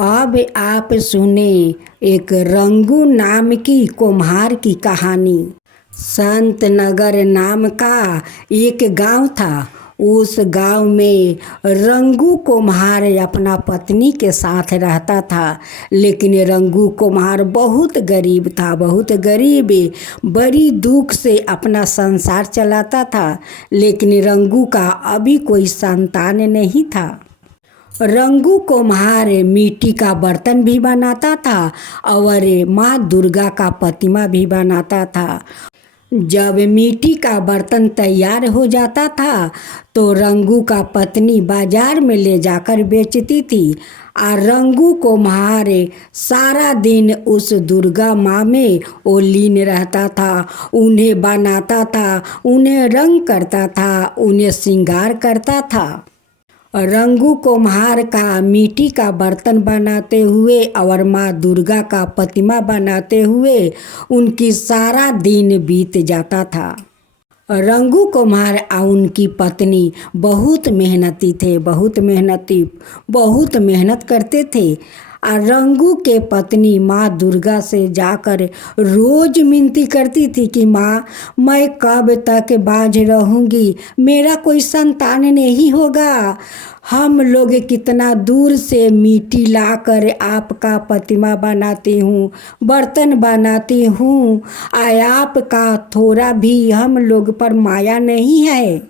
अब आप सुने एक रंगू नाम की कुम्हार की कहानी। संत नगर नाम का एक गांव था। उस गांव में रंगू कुम्हार अपना पत्नी के साथ रहता था। लेकिन रंगू कुम्हार बहुत गरीब था, बहुत गरीब, बड़ी दुख से अपना संसार चलाता था। लेकिन रंगू का अभी कोई संतान नहीं था। रंगू कुम्हार मिट्टी का बर्तन भी बनाता था और माँ दुर्गा का प्रतिमा भी बनाता था। जब मिट्टी का बर्तन तैयार हो जाता था तो रंगू का पत्नी बाजार में ले जाकर बेचती थी और रंगू कुम्हार सारा दिन उस दुर्गा माँ में वो लीन रहता था। उन्हें बनाता था, उन्हें रंग करता था, उन्हें श्रृंगार करता था। रंगू कुम्हार का मिट्टी का बर्तन बनाते हुए और माँ दुर्गा का प्रतिमा बनाते हुए उनकी सारा दिन बीत जाता था। रंगू कुम्हार और उनकी पत्नी बहुत मेहनती थे, बहुत मेहनत करते थे। और रंगू के पत्नी माँ दुर्गा से जाकर रोज मिनती करती थी कि माँ, मैं कब तक बाँझ रहूँगी, मेरा कोई संतान नहीं होगा। हम लोग कितना दूर से मिट्टी लाकर आपका प्रतिमा बनाती हूँ, बर्तन बनाती हूँ, आपका थोड़ा भी हम लोग पर माया नहीं है।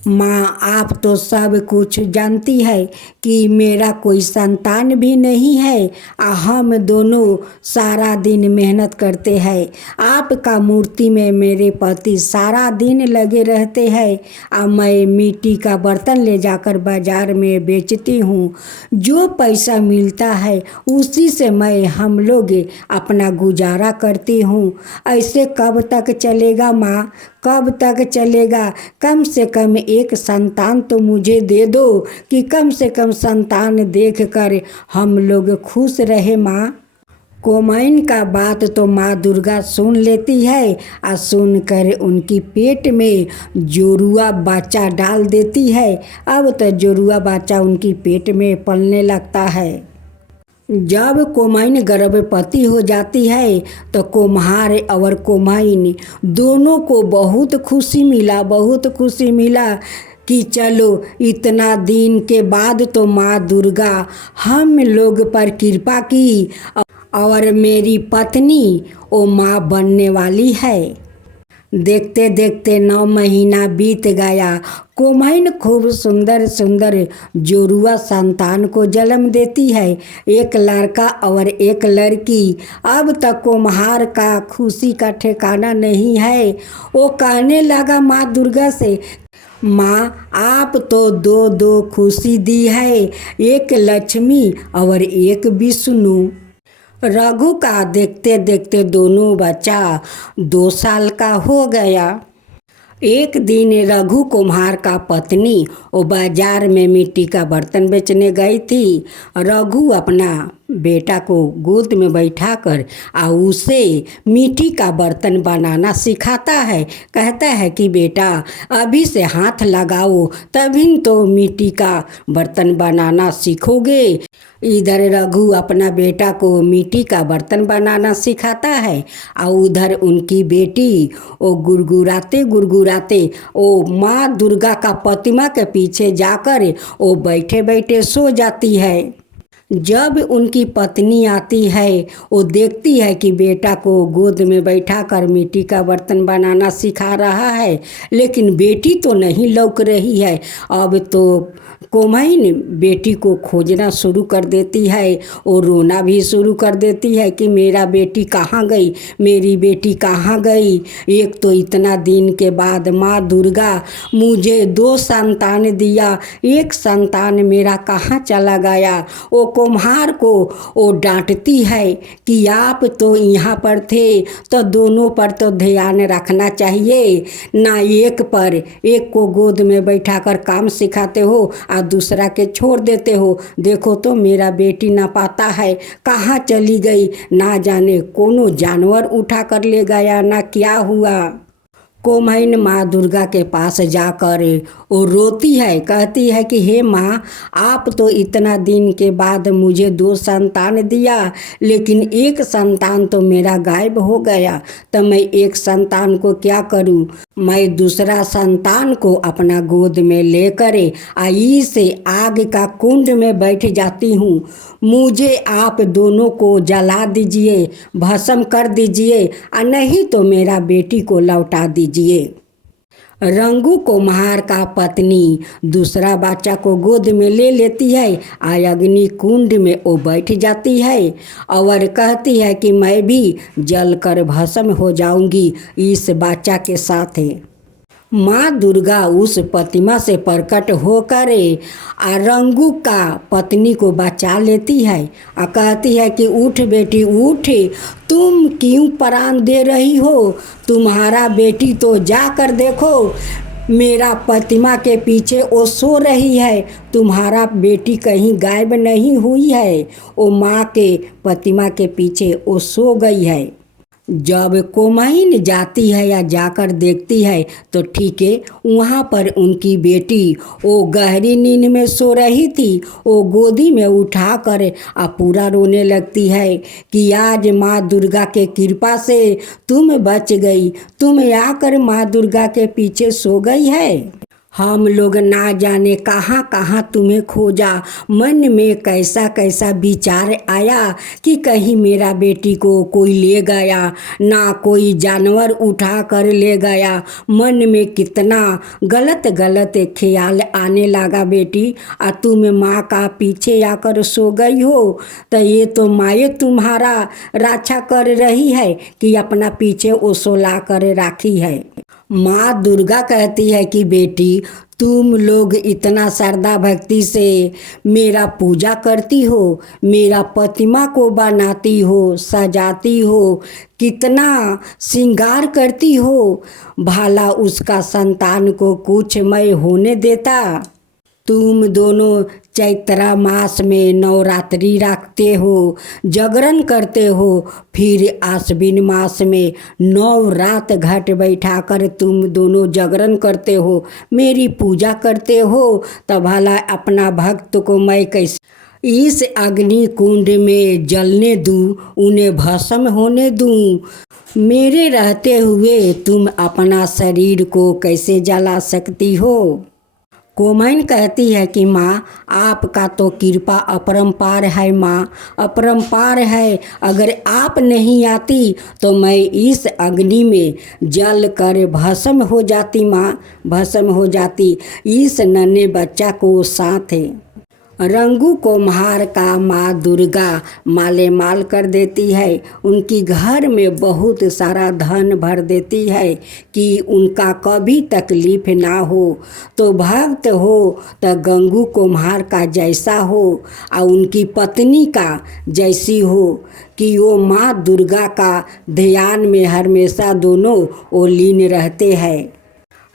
माँ, आप तो सब कुछ जानती है कि मेरा कोई संतान भी नहीं है। हम दोनों सारा दिन मेहनत करते हैं। आपका मूर्ति में मेरे पति सारा दिन लगे रहते हैं और मैं मिट्टी का बर्तन ले जाकर बाजार में बेचती हूँ। जो पैसा मिलता है उसी से मैं हम लोग अपना गुजारा करती हूँ। ऐसे कब तक चलेगा माँ, कब तक चलेगा? कम से कम एक संतान तो मुझे दे दो कि कम से कम संतान देखकर हम लोग खुश रहे माँ। कोमैन का बात तो माँ दुर्गा सुन लेती है और सुनकर उनकी पेट में जोरुआ बच्चा डाल देती है। अब तो जोरुआ बच्चा उनकी पेट में पलने लगता है। जब कोमैन गर्भवती हो जाती है तो कुम्हार और कोमैन दोनों को बहुत खुशी मिला कि चलो इतना दिन के बाद तो माँ दुर्गा हम लोग पर कृपा की और मेरी पत्नी वो माँ बनने वाली है। देखते देखते 9 महीना बीत गया। कोमैन खूब सुंदर जोरुआ संतान को जन्म देती है, एक लड़का और एक लड़की। अब तक कुम्हार का खुशी का ठिकाना नहीं है। वो कहने लगा माँ दुर्गा से, माँ, आप तो दो खुशी दी है, एक लक्ष्मी और एक विष्णु। रघु का देखते देखते दोनों बच्चा 2 साल का हो गया। एक दिन रघु कुम्हार का पत्नी वो बाजार में मिट्टी का बर्तन बेचने गई थी। रघु अपना बेटा को गोद में बैठाकर और उसे मिट्टी का बर्तन बनाना सिखाता है। कहता है कि बेटा, अभी से हाथ लगाओ तभी तो मिट्टी का बर्तन बनाना सीखोगे। इधर रघु अपना बेटा को मिट्टी का बर्तन बनाना सिखाता है और उधर उनकी बेटी वो गुड़गुड़ाते वो माँ दुर्गा का प्रतिमा के पीछे जाकर वो बैठे बैठे सो जाती है। जब उनकी पत्नी आती है वो देखती है कि बेटा को गोद में बैठाकर मिट्टी का बर्तन बनाना सिखा रहा है, लेकिन बेटी तो नहीं लौक रही है। अब तो कोमैन बेटी को खोजना शुरू कर देती है। वो रोना भी शुरू कर देती है कि मेरा बेटी कहाँ गई, मेरी बेटी कहाँ गई। एक तो इतना दिन के बाद माँ दुर्गा मुझे 2 संतान दिया, एक संतान मेरा कहाँ चला गया। वो कुम्हार को वो डांटती है कि आप तो यहाँ पर थे तो दोनों पर तो ध्यान रखना चाहिए ना, एक को गोद में बैठाकर काम सिखाते हो और दूसरा के छोड़ देते हो। देखो तो मेरा बेटी ना पाता है, कहाँ चली गई, ना जाने कोनो जानवर उठा कर ले गया, ना क्या हुआ। कोमैन माँ दुर्गा के पास जाकर वो रोती है, कहती है कि हे माँ, आप तो इतना दिन के बाद मुझे 2 संतान दिया, लेकिन एक संतान तो मेरा गायब हो गया। तो मैं एक संतान को क्या करूँ? मैं दूसरा संतान को अपना गोद में लेकर आई से आग का कुंड में बैठ जाती हूँ। मुझे आप दोनों को जला दीजिए, भस्म कर दीजिए, और नहीं तो मेरा बेटी को लौटा दीजिए। रंगू कुम्हार का पत्नी दूसरा बच्चा को गोद में ले लेती है, अग्नि कुंड में वो बैठ जाती है और कहती है कि मैं भी जलकर भस्म हो जाऊंगी इस बच्चा के साथ। माँ दुर्गा उस प्रतिमा से प्रकट होकर रंगू का पत्नी को बचा लेती है और कहती है कि उठ बेटी उठ, तुम क्यों प्राण दे रही हो? तुम्हारा बेटी तो जाकर देखो, मेरा प्रतिमा के पीछे वो सो रही है, तुम्हारा बेटी कहीं गायब नहीं हुई है। वो माँ के प्रतिमा के पीछे वो सो गई है। जब कोमैन जाती है या जाकर देखती है तो ठीक है, वहाँ पर उनकी बेटी वो गहरी नींद में सो रही थी। वो गोदी में उठा कर पूरा रोने लगती है कि आज माँ दुर्गा के कृपा से तुम बच गई, तुम आकर माँ दुर्गा के पीछे सो गई है। हम लोग ना जाने कहाँ कहाँ तुम्हें खोजा, मन में कैसा कैसा विचार आया कि कहीं मेरा बेटी को कोई ले गया, ना कोई जानवर उठा कर ले गया। मन में कितना गलत गलत ख्याल आने लगा बेटी, और तुम माँ का पीछे आकर सो गई हो। तो ये तो माए तुम्हारा रक्षा कर रही है कि अपना पीछे वो सोला कर राखी है। माँ दुर्गा कहती है कि बेटी, तुम लोग इतना श्रद्धा भक्ति से मेरा पूजा करती हो, मेरा प्रतिमा को बनाती हो, सजाती हो, कितना श्रृंगार करती हो, भला उसका संतान को कुछ मैं होने देता? तुम दोनों चैत्र मास में नवरात्रि रखते हो, जागरण करते हो, फिर आश्विन मास में 9 रात घट बैठाकर तुम दोनों जागरण करते हो, मेरी पूजा करते हो। तब भला अपना भक्त को मैं कैसे इस अग्नि कुंड में जलने दूँ, उन्हें भस्म होने दूँ? मेरे रहते हुए तुम अपना शरीर को कैसे जला सकती हो? कोमैन कहती है कि माँ, आपका तो कृपा अपरंपार है माँ, अपरंपार है। अगर आप नहीं आती तो मैं इस अग्नि में जल कर भस्म हो जाती माँ, भस्म हो जाती इस नन्हे बच्चा को साथ। रंगू कुम्हार का माँ दुर्गा माले माल कर देती है, उनकी घर में बहुत सारा धन भर देती है कि उनका कभी तकलीफ ना हो। तो भक्त हो तो गंगू कुम्हार का जैसा हो और उनकी पत्नी का जैसी हो कि वो माँ दुर्गा का ध्यान में हमेशा दोनों वो लीन रहते हैं।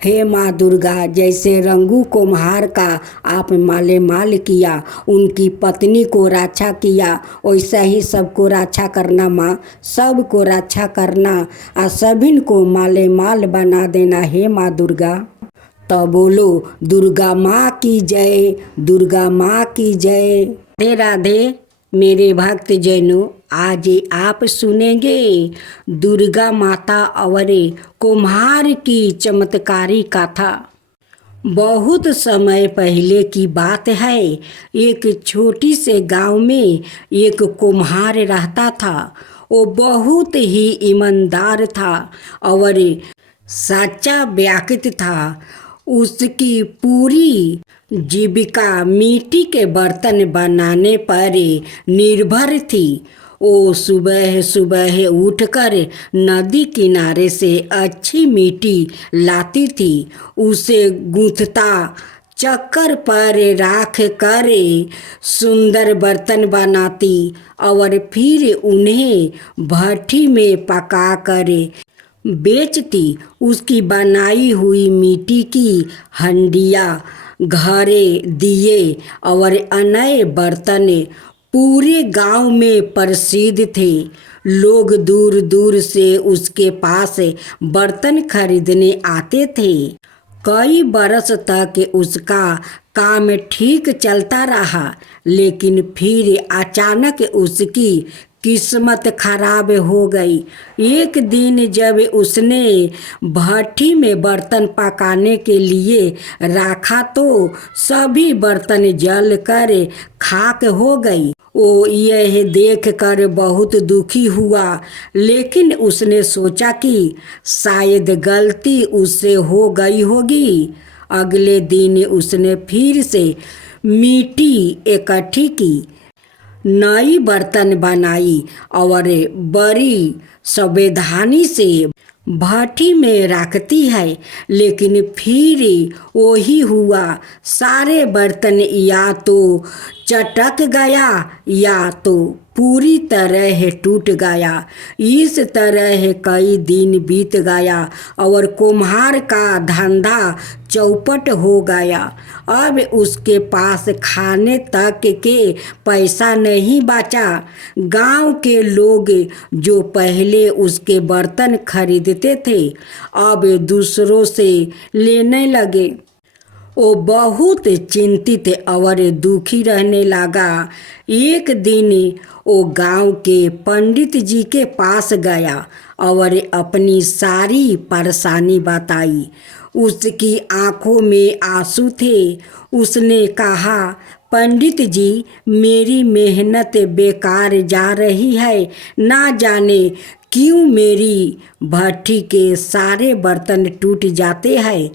हे माँ दुर्गा, जैसे रंगू कुम्हार का आप माले माल किया, उनकी पत्नी को रक्षा किया, वैसा ही सबको रक्षा करना माँ, सबको रक्षा करना और सभी को माले माल बना देना। हे माँ दुर्गा। तो बोलो दुर्गा माँ की जय, दुर्गा माँ की जय। राधे राधे मेरे भक्त जनों, आज आप सुनेंगे दुर्गा माता और कुम्हार की चमत्कारी कथा। बहुत समय पहले की बात है, एक छोटी से गांव में एक कुम्हार रहता था। वो बहुत ही ईमानदार था और सच्चा व्यक्ति था। उसकी पूरी जीविका मिट्टी के बर्तन बनाने पर निर्भर थी। वो सुबह सुबह उठकर नदी किनारे से अच्छी मिट्टी लाती थी, उसे गूंथता, चक्कर पर राख कर सुंदर बर्तन बनाती और फिर उन्हें भट्टी में पका कर बेचती। उसकी बनाई हुई मिट्टी की हंडिया, घड़े, दिए और अनय बर्तन पूरे गांव में प्रसिद्ध थे। लोग दूर दूर से उसके पास बर्तन खरीदने आते थे। कई बरस तक उसका काम ठीक चलता रहा, लेकिन फिर अचानक उसकी किस्मत खराब हो गई। एक दिन जब उसने भट्ठी में बर्तन पकाने के लिए रखा तो सभी बर्तन जल कर खाक हो गई। वो यह देख कर बहुत दुखी हुआ, लेकिन उसने सोचा कि शायद गलती उससे हो गई होगी। अगले दिन उसने फिर से मिट्टी इकट्ठी की, नई बर्तन बनाई और बड़ी सावधानी से भट्ठी में रखती है। लेकिन फिर वही हुआ, सारे बर्तन या तो चटक गया या तो पूरी तरह टूट गया। इस तरह कई दिन बीत गया और कुम्हार का धंधा चौपट हो गया। अब उसके पास खाने तक के पैसा नहीं बचा। गांव के लोग जो पहले उसके बर्तन खरीदते थे, अब दूसरों से लेने लगे। वो बहुत चिंतित और दुखी रहने लगा। एक दिन वो गांव के पंडित जी के पास गया और अपनी सारी परेशानी बताई। उसकी आंखों में आंसू थे। उसने कहा, पंडित जी, मेरी मेहनत बेकार जा रही है। ना जाने क्यों मेरी भट्ठी के सारे बर्तन टूट जाते हैं।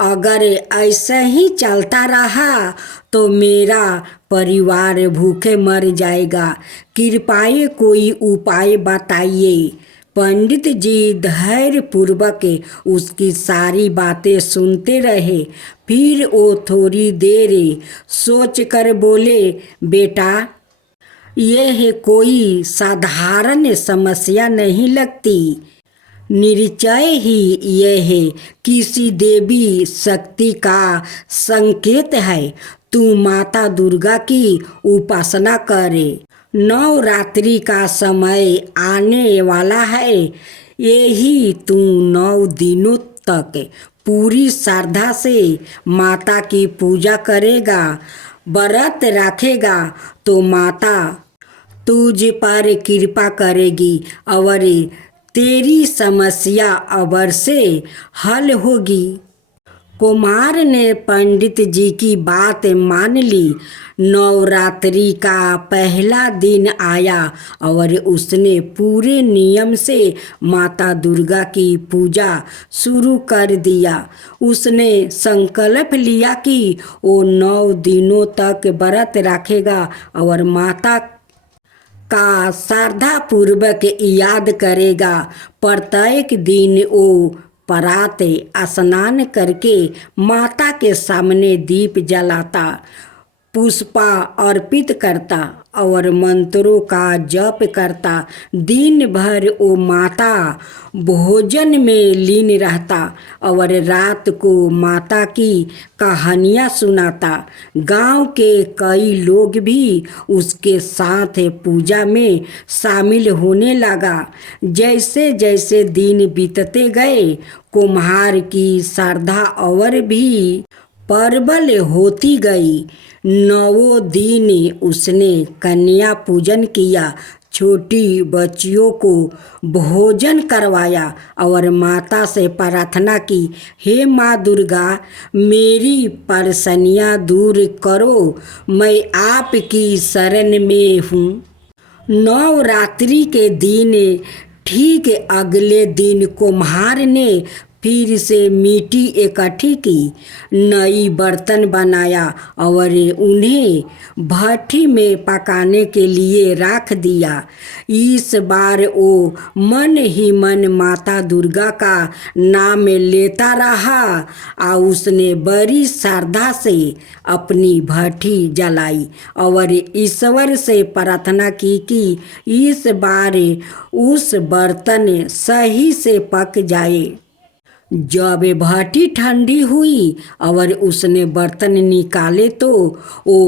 अगर ऐसा ही चलता रहा तो मेरा परिवार भूखे मर जाएगा। कृपया कोई उपाय बताइए। पंडित जी धैर्यपूर्वक उसकी सारी बातें सुनते रहे। फिर वो थोड़ी देर सोच कर बोले, बेटा, यह कोई साधारण समस्या नहीं लगती। निश्चय ही यह किसी देवी शक्ति का संकेत है। तू माता दुर्गा की उपासना करे। नवरात्रि का समय आने वाला है। यही तू 9 दिनों तक पूरी श्रद्धा से माता की पूजा करेगा, व्रत रखेगा तो माता तुझ पर कृपा करेगी और तेरी समस्या अवश्य हल होगी। कुम्हार ने पंडित जी की बात मान ली। नवरात्रि का पहला दिन आया और उसने पूरे नियम से माता दुर्गा की पूजा शुरू कर दिया। उसने संकल्प लिया कि वो 9 दिनों तक व्रत रखेगा और माता का श्रद्धा पूर्वक याद करेगा। प्रत्येक दिन वो प्रात स्नान करके माता के सामने दीप जलाता, पुष्पा अर्पित करता और मंत्रों का जप करता। दिन भर वो माता भोजन में लीन रहता और रात को माता की कहानियाँ सुनाता। गांव के कई लोग भी उसके साथ पूजा में शामिल होने लगा। जैसे जैसे दिन बीतते गए, कुम्हार की श्रद्धा और भी प्रबल होती गई। 9 दिन उसने कन्या पूजन किया, छोटी बच्चियों को भोजन करवाया और माता से प्रार्थना की, हे माँ दुर्गा, मेरी परेशानियाँ दूर करो, मैं आपकी शरण में हूँ। नवरात्रि के दिन ठीक अगले दिन कुम्हार ने फिर से मिट्टी इकट्ठी की, नई बर्तन बनाया और उन्हें भट्ठी में पकाने के लिए रख दिया। इस बार वो मन ही मन माता दुर्गा का नाम लेता रहा और उसने बड़ी श्रद्धा से अपनी भट्ठी जलाई और ईश्वर से प्रार्थना की कि इस बार उस बर्तन सही से पक जाए। जब भट्ठी ठंडी हुई और उसने बर्तन निकाले तो वो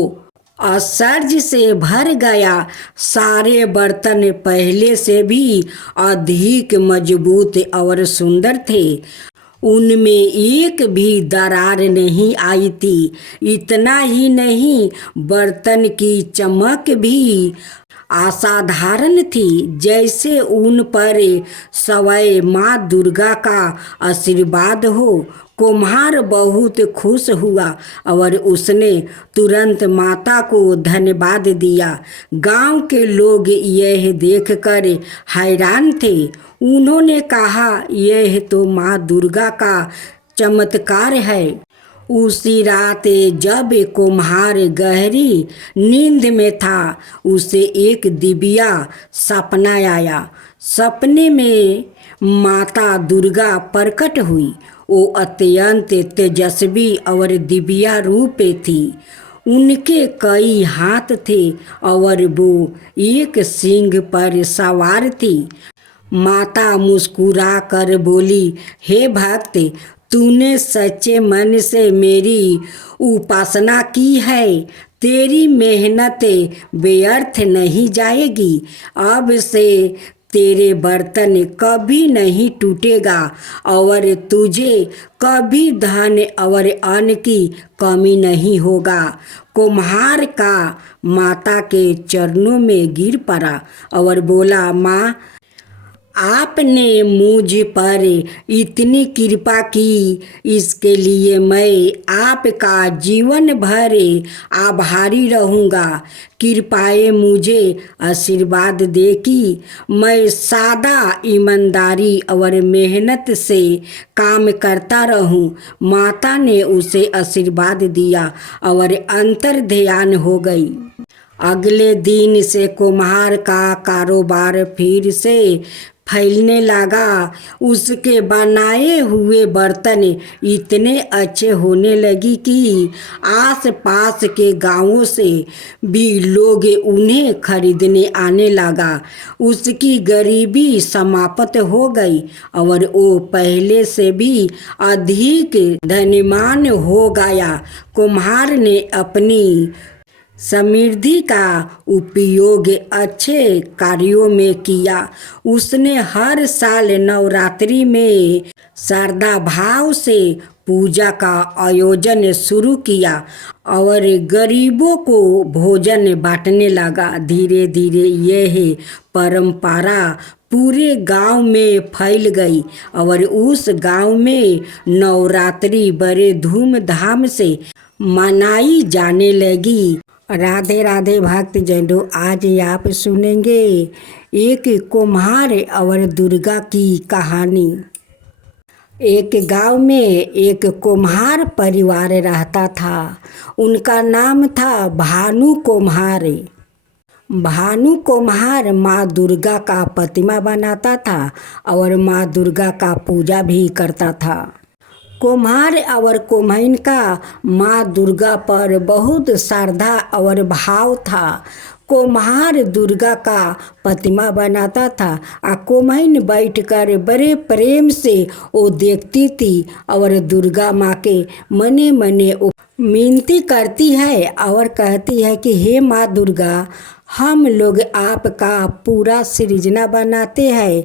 असर्ज से भर गया। सारे बर्तन पहले से भी अधिक मजबूत और सुंदर थे। उनमें एक भी दरार नहीं आई थी। इतना ही नहीं, बर्तन की चमक भी असाधारण थी, जैसे उन पर स्वयं माँ दुर्गा का आशीर्वाद हो। कुम्हार बहुत खुश हुआ और उसने तुरंत माता को धन्यवाद दिया। गांव के लोग यह देखकर हैरान थे। उन्होंने कहा, यह तो माँ दुर्गा का चमत्कार है। उसी रात जब कुम्हार गहरी नींद में था, उसे एक दिव्या सपना आया। सपने में माता दुर्गा प्रकट हुई। वो अत्यंत तेजस्वी और दिव्या रूप थी। उनके कई हाथ थे और वो एक सिंह पर सवार थी। माता मुस्कुरा कर बोली, हे भक्त, तूने सच्चे मन से मेरी उपासना की है। तेरी मेहनत व्यर्थ नहीं जाएगी। अब से तेरे बर्तन कभी नहीं टूटेगा और तुझे कभी धन और अन्न की कमी नहीं होगा। कुम्हार का माता के चरणों में गिर पड़ा और बोला, माँ, आपने मुझ पर इतनी कृपा की, इसके लिए मैं आपका जीवन भर आभारी रहूँगा। कृपया मुझे आशीर्वाद दे कि मैं सादा, ईमानदारी और मेहनत से काम करता रहूं। माता ने उसे आशीर्वाद दिया और अंतर ध्यान हो गई। अगले दिन से कुम्हार का कारोबार फिर से फैलने लगा। उसके बनाए हुए बर्तन इतने अच्छे होने लगी कि आसपास के गांवों से भी लोग उन्हें खरीदने आने लगा। उसकी गरीबी समाप्त हो गई और वो पहले से भी अधिक धनवान हो गया। कुम्हार ने अपनी समृद्धि का उपयोग अच्छे कार्यों में किया। उसने हर साल नवरात्रि में श्रद्धा भाव से पूजा का आयोजन शुरू किया और गरीबों को भोजन बांटने लगा। धीरे धीरे यह परंपरा पूरे गांव में फैल गई और उस गांव में नवरात्रि बड़े धूमधाम से मनाई जाने लगी। राधे राधे भक्तजनों, आज आप सुनेंगे एक कुम्हार और दुर्गा की कहानी। एक गांव में एक कुम्हार परिवार रहता था। उनका नाम था भानु कुम्हार। भानु कुम्हार माँ दुर्गा का प्रतिमा बनाता था और माँ दुर्गा का पूजा भी करता था। कुम्हार और कुम्हैन का माँ दुर्गा पर बहुत श्रद्धा और भाव था। कुम्हार दुर्गा का प्रतिमा बनाता था और कुम्हैन बैठकर बड़े प्रेम से वो देखती थी और दुर्गा माँ के मने मने मिनती करती है और कहती है कि हे माँ दुर्गा, हम लोग आपका पूरा सृजना बनाते हैं,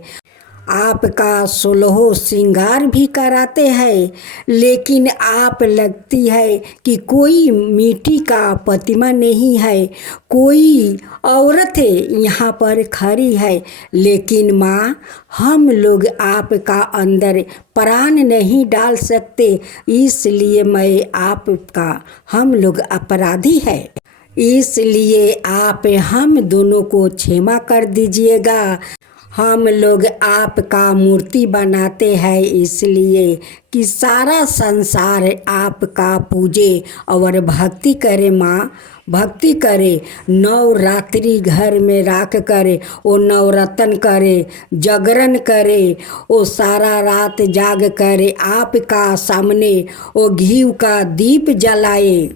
आपका 16 श्रृंगार भी कराते हैं, लेकिन आप लगती है कि कोई मिट्टी का प्रतिमा नहीं है, कोई औरत यहाँ पर खड़ी है। लेकिन माँ, हम लोग आपका अंदर प्राण नहीं डाल सकते, इसलिए मैं आपका, हम लोग अपराधी है, इसलिए आप हम दोनों को क्षमा कर दीजिएगा। हम लोग आपका मूर्ति बनाते हैं इसलिए कि सारा संसार आपका पूजे और भक्ति करे। माँ, भक्ति करे, नवरात्रि घर में राख करे, वो नवरत्न करे, जागरण करे, वो सारा रात जाग करे, आपका सामने वो घी का दीप जलाए।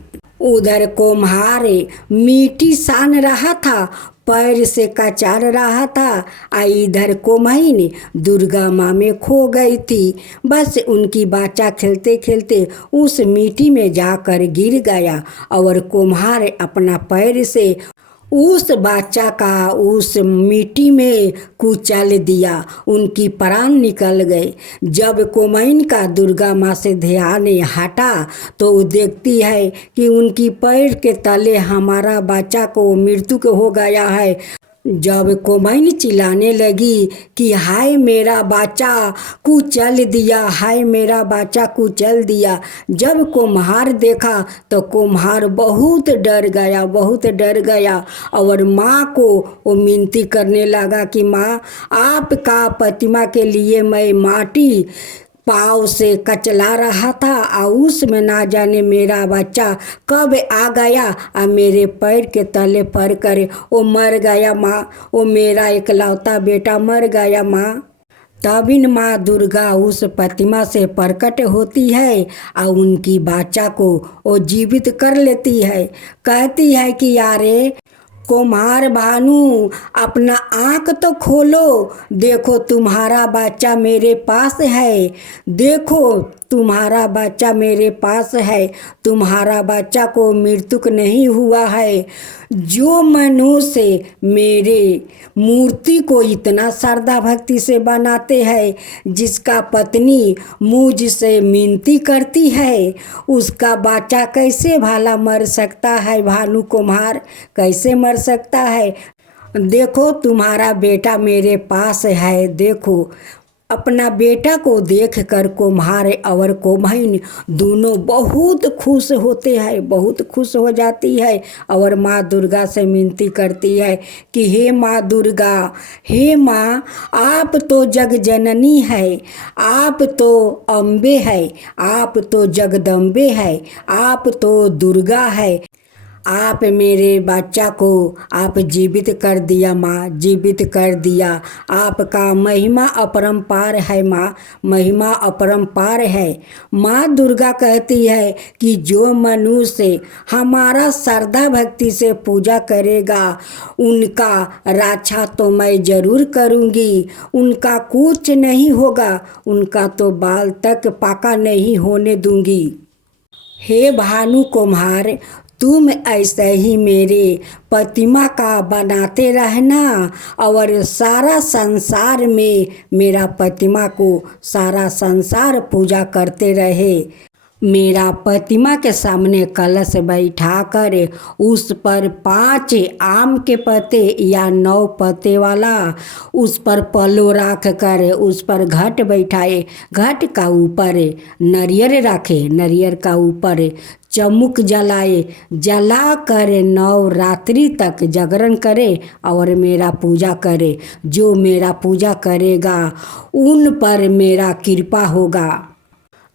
उधर कुम्हार मिट्टी सान रहा था। पैर से कचार रहा था। इधर कोम्हाइन दुर्गा माँ में खो गई थी। बस उनकी बच्चा खेलते खेलते उस मिट्टी में जाकर गिर गया और कुम्हार अपना पैर से उस बच्चा का उस मिट्टी में कुचल दिया। उनकी प्राण निकल गए। जब कोम्हाइन का दुर्गा माँ से ध्यान हटा तो वो देखती है कि उनकी पैर के तले हमारा बच्चा को मृत्यु हो गया है। जब कोम्हाइन चिल्लाने लगी कि हाय मेरा बच्चा कुचल दिया, हाय मेरा बच्चा कुचल दिया। जब कुम्हार देखा तो कुम्हार बहुत डर गया, बहुत डर गया और माँ को वो मिनती करने लगा कि माँ, आपका प्रतिमा के लिए मैं माटी पाँव से कचला रहा था और उसमें ना जाने मेरा बच्चा कब आ गया और मेरे पैर के तले पड़ कर वो मर गया माँ, वो मेरा इकलौता बेटा मर गया माँ। तब इन माँ दुर्गा उस प्रतिमा से प्रकट होती है और उनकी बच्चा को वो जीवित कर लेती है। कहती है कि यारे कुम्हार भानु, अपना आँख तो खोलो, देखो तुम्हारा बच्चा मेरे पास है, देखो तुम्हारा बच्चा मेरे पास है, तुम्हारा बच्चा को मृत्यु नहीं हुआ है। जो मनुष्य मेरे मूर्ति को इतना श्रद्धा भक्ति से बनाते हैं, जिसका पत्नी मुझसे मिनती करती है, उसका बच्चा कैसे भला मर सकता है? भानु कुम्हार कैसे मर सकता है? देखो तुम्हारा बेटा मेरे पास है। देखो अपना बेटा को देखकर कुम्हार और कोम्हाइन दोनों बहुत खुश होते हैं, बहुत खुश हो जाती है और माँ दुर्गा से मिनती करती है कि हे माँ दुर्गा, हे माँ, आप तो जग जननी है, आप तो अम्बे है, आप तो जगदम्बे है, आप तो दुर्गा है। आप मेरे बच्चा को आप जीवित कर दिया माँ, जीवित कर दिया। आपका महिमा अपरंपार है माँ, महिमा अपरंपार है। माँ दुर्गा कहती है कि जो मनुष्य हमारा श्रद्धा भक्ति से पूजा करेगा, उनका रक्षा तो मैं ज़रूर करूँगी, उनका कुछ नहीं होगा, उनका तो बाल तक पाका नहीं होने दूँगी। हे भानु कुम्हार, तुम ऐसे ही मेरे प्रतिमा का बनाते रहना और सारा संसार में मेरा प्रतिमा को सारा संसार पूजा करते रहे। मेरा प्रतिमा के सामने कलश बैठाकर उस पर 5 आम के पत्ते या 9 पत्ते वाला उस पर पलो रख कर उस पर घट बैठाए, घट का ऊपर नारियल रखे, नारियल का ऊपर चमुक जलाए, जला कर 9 रात्रि तक जागरण करे और मेरा पूजा करे। जो मेरा पूजा करेगा उन पर मेरा कृपा होगा।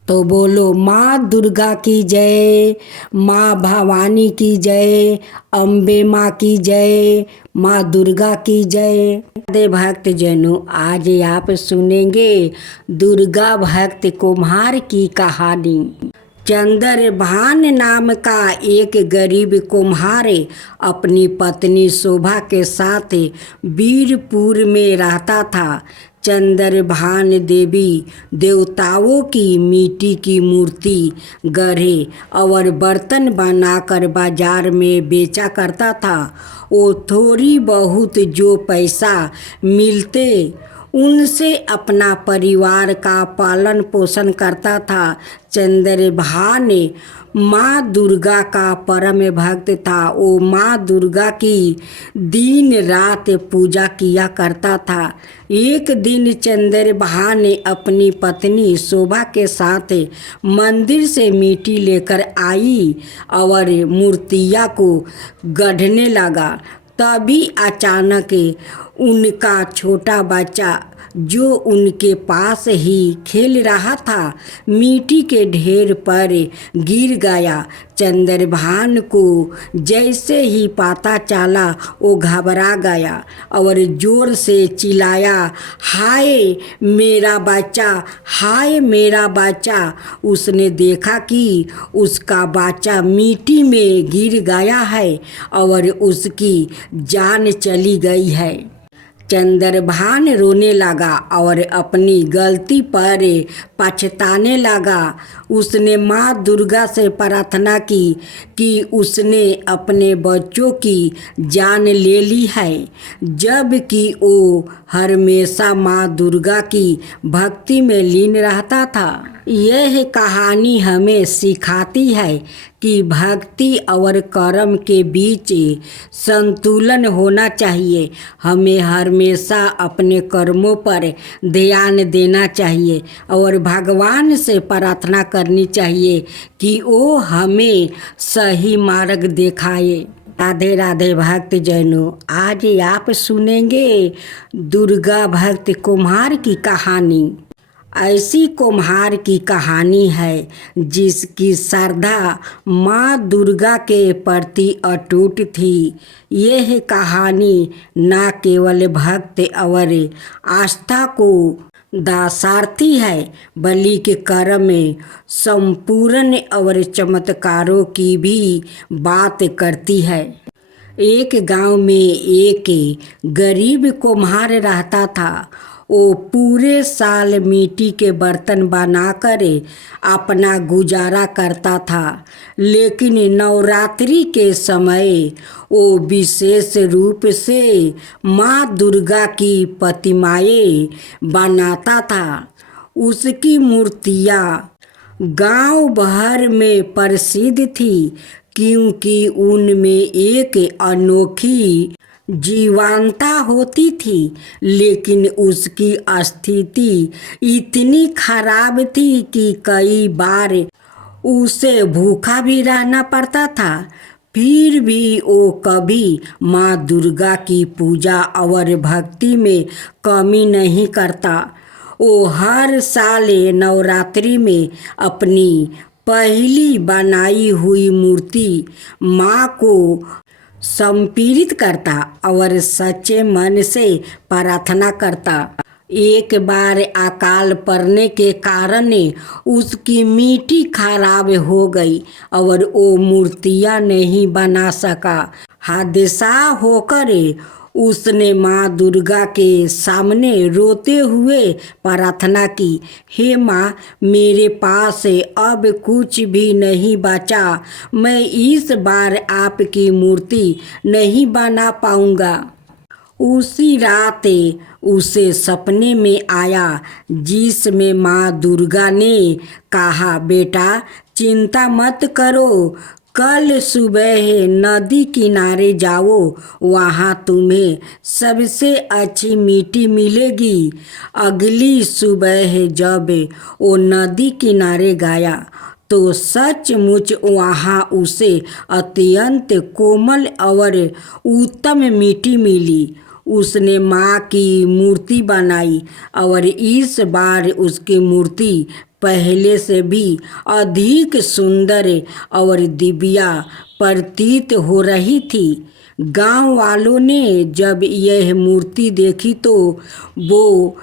तो बोलो माँ दुर्गा की जय, माँ भवानी की जय, अम्बे माँ की जय, माँ दुर्गा की जय। भक्त जनों, आज आप सुनेंगे दुर्गा भक्त कुम्हार की कहानी। चंद्रभान नाम का एक गरीब कुम्हार अपनी पत्नी शोभा के साथ वीरपुर में रहता था। चंद्रभान देवी देवताओं की मिट्टी की मूर्ति गढ़े और बर्तन बनाकर बाजार में बेचा करता था। वो थोड़ी बहुत जो पैसा मिलते उनसे अपना परिवार का पालन पोषण करता था। चंद्रभान माँ दुर्गा का परम भक्त था। वो माँ दुर्गा की दिन रात पूजा किया करता था। एक दिन चंद्रभान ने अपनी पत्नी शोभा के साथ मंदिर से मिट्टी लेकर आई और मूर्तियाँ को गढ़ने लगा। तभी अचानक उनका छोटा बच्चा जो उनके पास ही खेल रहा था मिट्टी के ढेर पर गिर गया। चंद्रभान को जैसे ही पता चला वो घबरा गया और जोर से चिल्लाया, हाय मेरा बच्चा, हाय मेरा बच्चा। उसने देखा कि उसका बच्चा मिट्टी में गिर गया है और उसकी जान चली गई है। चंद्रभान रोने लगा और अपनी गलती पर पछताने लगा। उसने माँ दुर्गा से प्रार्थना की कि उसने अपने बच्चों की जान ले ली है, जबकि वो हमेशा माँ दुर्गा की भक्ति में लीन रहता था। यह कहानी हमें सिखाती है कि भक्ति और कर्म के बीच संतुलन होना चाहिए। हमें हमेशा अपने कर्मों पर ध्यान देना चाहिए और भगवान से प्रार्थना करनी चाहिए कि वो हमें सही मार्ग दिखाए। राधे राधे भक्त जनों, आज आप सुनेंगे दुर्गा भक्त कुम्हार की कहानी। ऐसी कुम्हार की कहानी है जिसकी श्रद्धा माँ दुर्गा के प्रति अटूट थी। यह कहानी न केवल भक्त और आस्था को दर्शाती है बल्कि कर्म में संपूर्ण और चमत्कारों की भी बात करती है। एक गांव में एक गरीब कुम्हार रहता था। वो पूरे साल मिट्टी के बर्तन बनाकर अपना गुजारा करता था, लेकिन नवरात्रि के समय वो विशेष रूप से माँ दुर्गा की प्रतिमाएं बनाता था। उसकी मूर्तियाँ गांव भर में प्रसिद्ध थी क्योंकि उनमें एक अनोखी जीवंतता होती थी, लेकिन उसकी स्थिति इतनी खराब थी कि कई बार उसे भूखा भी रहना पड़ता था। फिर भी वो कभी माँ दुर्गा की पूजा और भक्ति में कमी नहीं करता। वो हर साल नवरात्रि में अपनी पहली बनाई हुई मूर्ति माँ को समर्पित करता और सच्चे मन से प्रार्थना करता। एक बार अकाल पड़ने के कारण उसकी मिट्टी खराब हो गई और वो मूर्तियाँ नहीं बना सका। हादसा होकर उसने माँ दुर्गा के सामने रोते हुए प्रार्थना की, हे माँ, मेरे पास अब कुछ भी नहीं बचा। मैं इस बार आपकी मूर्ति नहीं बना पाऊंगा। उसी रात उसे सपने में आया जिसमें माँ दुर्गा ने कहा, बेटा चिंता मत करो, कल सुबह नदी किनारे जाओ, वहाँ तुम्हें सबसे अच्छी मिट्टी मिलेगी। अगली सुबह जब वो नदी किनारे गया तो सचमुच वहाँ उसे अत्यंत कोमल और उत्तम मिट्टी मिली। उसने माँ की मूर्ति बनाई और इस बार उसकी मूर्ति पहले से भी अधिक सुंदर और दिव्या प्रतीत हो रही थी। गांव वालों ने जब यह मूर्ति देखी तो वो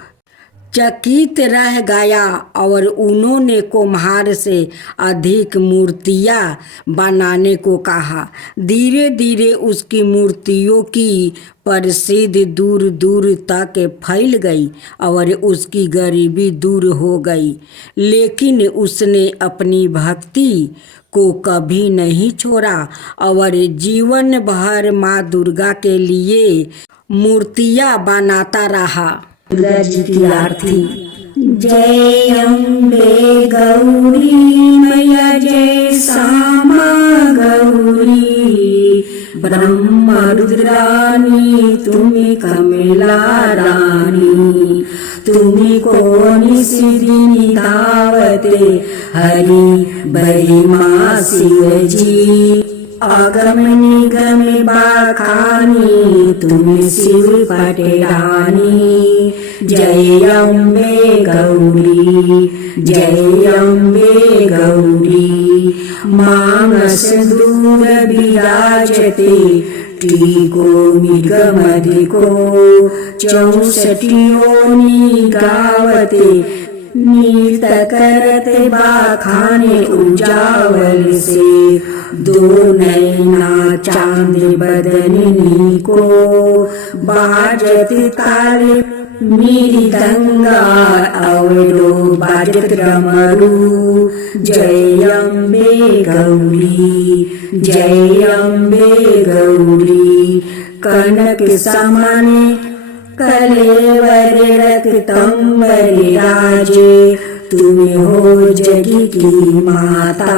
चकित रह गया और उन्होंने कुम्हार से अधिक मूर्तियाँ बनाने को कहा। धीरे धीरे उसकी मूर्तियों की प्रसिद्धि दूर दूर तक फैल गई और उसकी गरीबी दूर हो गई, लेकिन उसने अपनी भक्ति को कभी नहीं छोड़ा और जीवन भर माँ दुर्गा के लिए मूर्तियाँ बनाता रहा। दुर्गा जी की आरती। जय अम्बे गौरी मैया, जय श्यामा गौरी, ब्रह्मा रुद्रानी तुम्हें कमला रानी, तुम्हें कौन सी दिन दावते हरि बड़ी माँ शिव जी। अगम निगम बखानी तुम शिव पटरानी। जय अम्बे गौरी जय अम्बे गौरी। मानस दूर विराजते टीको मृगमदिको। 64 योनि गावते नृत करते बखाने उजावल से। 2 नैना चांद बदननी को बाजत ताले मृदंगा अवरो बाजत डमरू। जय अम्बे गौरी जय अम्बे गौरी। कनक समाने कलेवर रक्तंबर राजे। तुम्हें हो जग की माता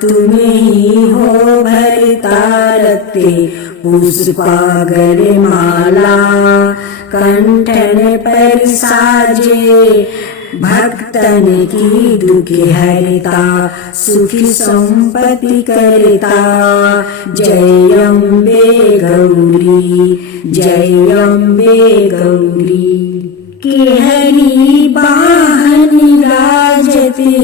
तुम्हें ही हो भरता रखते पुष्पागर माला। कंठन पर साजे भक्तन की दुख हरता सुखी संपत्ति करता। जय अम्बे गौरी जय अम्बे गौरी। केहरी बाहन राजती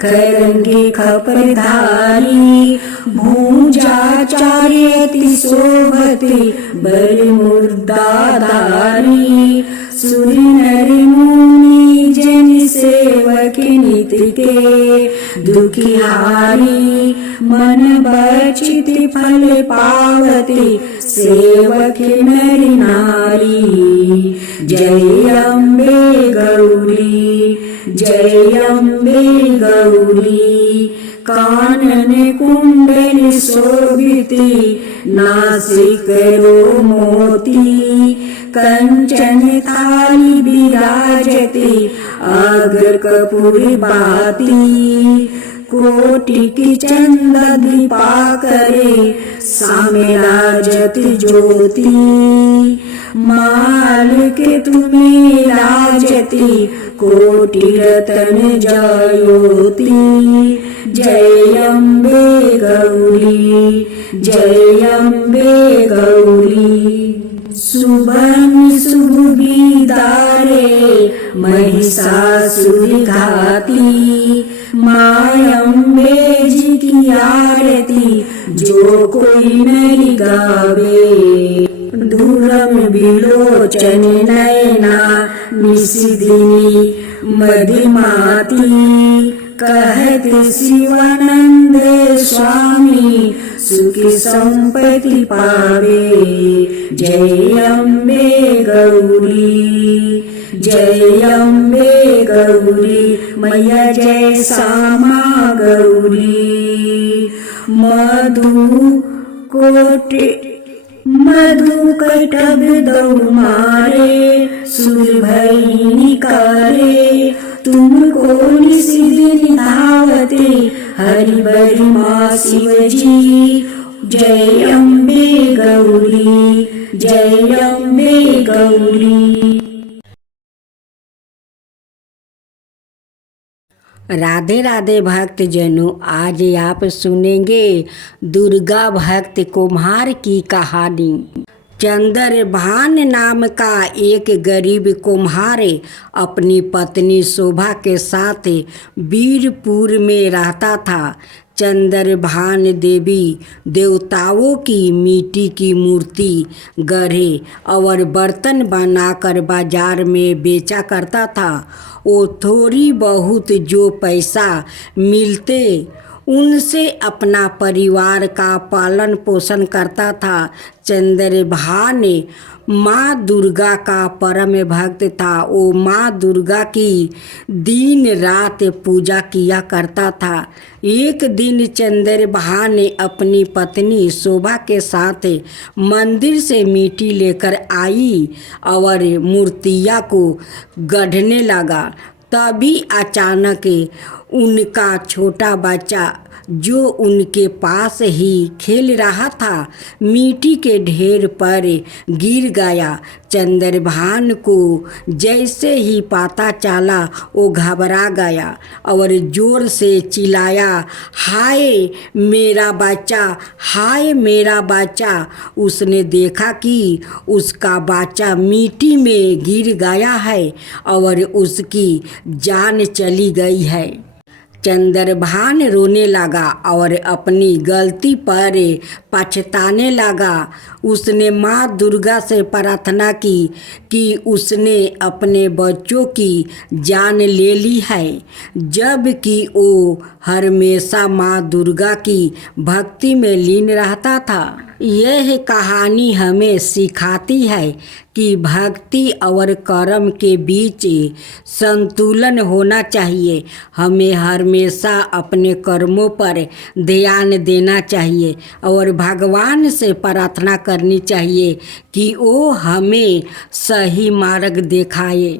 खरंगे खपरधारी। भूजा चार्यति शोभती बर मुर्दाधारी। सुर नर मुनि जन सेवक नित्य के दुखिहारी। मन बचित फल पावती सेवक नर नारी। जय अम्बे गौरी जय अम्बे गौरी। कानन कुंडल शोभिते नासिक रो मोती। कंचन थाली विराजते अग्र कपूर बाती। कोटि की चंद दीपाकरे सामे राजत ज्योति। माल के तुम्हें राजती कोटि रतन जयोति। जय अम्बे गौरी जय अम्बे गौरी। सुबह सुबीदारे महिषासुर घाती। माँ अम्बे जी की आरती जो कोई नहीं गावे। दूरम विलोचन नयना निशिदिनी मधिमाती। कहते शिवानंद स्वामी सुखी संपत्ति पावे। जय अम्बे गौरी जय अम्बे गौरी। मैया जय श्यामा गौरी। मधु कटब दौ मारे सुर भई निकारे। तुमको निशिदिन धावते हरि बरि माँ शिवजी। जय अम्बे गौरी जय अम्बे गौरी। राधे राधे भक्त जनों, आज आप सुनेंगे दुर्गा भक्त कुम्हार की कहानी। चंद्रभान नाम का एक गरीब कुम्हार अपनी पत्नी शोभा के साथ वीरपुर में रहता था। चंद्रभान देवी देवताओं की मिट्टी की मूर्ति गढ़े और बर्तन बनाकर बाजार में बेचा करता था। वो थोड़ी बहुत जो पैसा मिलते उनसे अपना परिवार का पालन पोषण करता था। चंद्रभान माँ दुर्गा का परम भक्त था। वो माँ दुर्गा की दिन रात पूजा किया करता था। एक दिन चंद्रभान ने अपनी पत्नी शोभा के साथ मंदिर से मिट्टी लेकर आई और मूर्तियाँ को गढ़ने लगा। तभी अचानक उनका छोटा बच्चा जो उनके पास ही खेल रहा था मिट्टी के ढेर पर गिर गया। चंद्रभान को जैसे ही पता चला वो घबरा गया और जोर से चिल्लाया, हाय मेरा बच्चा, हाय मेरा बच्चा। उसने देखा कि उसका बच्चा मिट्टी में गिर गया है और उसकी जान चली गई है। चंद्रभान रोने लगा और अपनी गलती पर पछताने लगा। उसने माँ दुर्गा से प्रार्थना की कि उसने अपने बच्चों की जान ले ली है, जबकि वो हमेशा माँ दुर्गा की भक्ति में लीन रहता था। यह कहानी हमें सिखाती है कि भक्ति और कर्म के बीच संतुलन होना चाहिए। हमें हमेशा अपने कर्मों पर ध्यान देना चाहिए और भगवान से प्रार्थना करनी चाहिए कि वो हमें सही मार्ग दिखाए।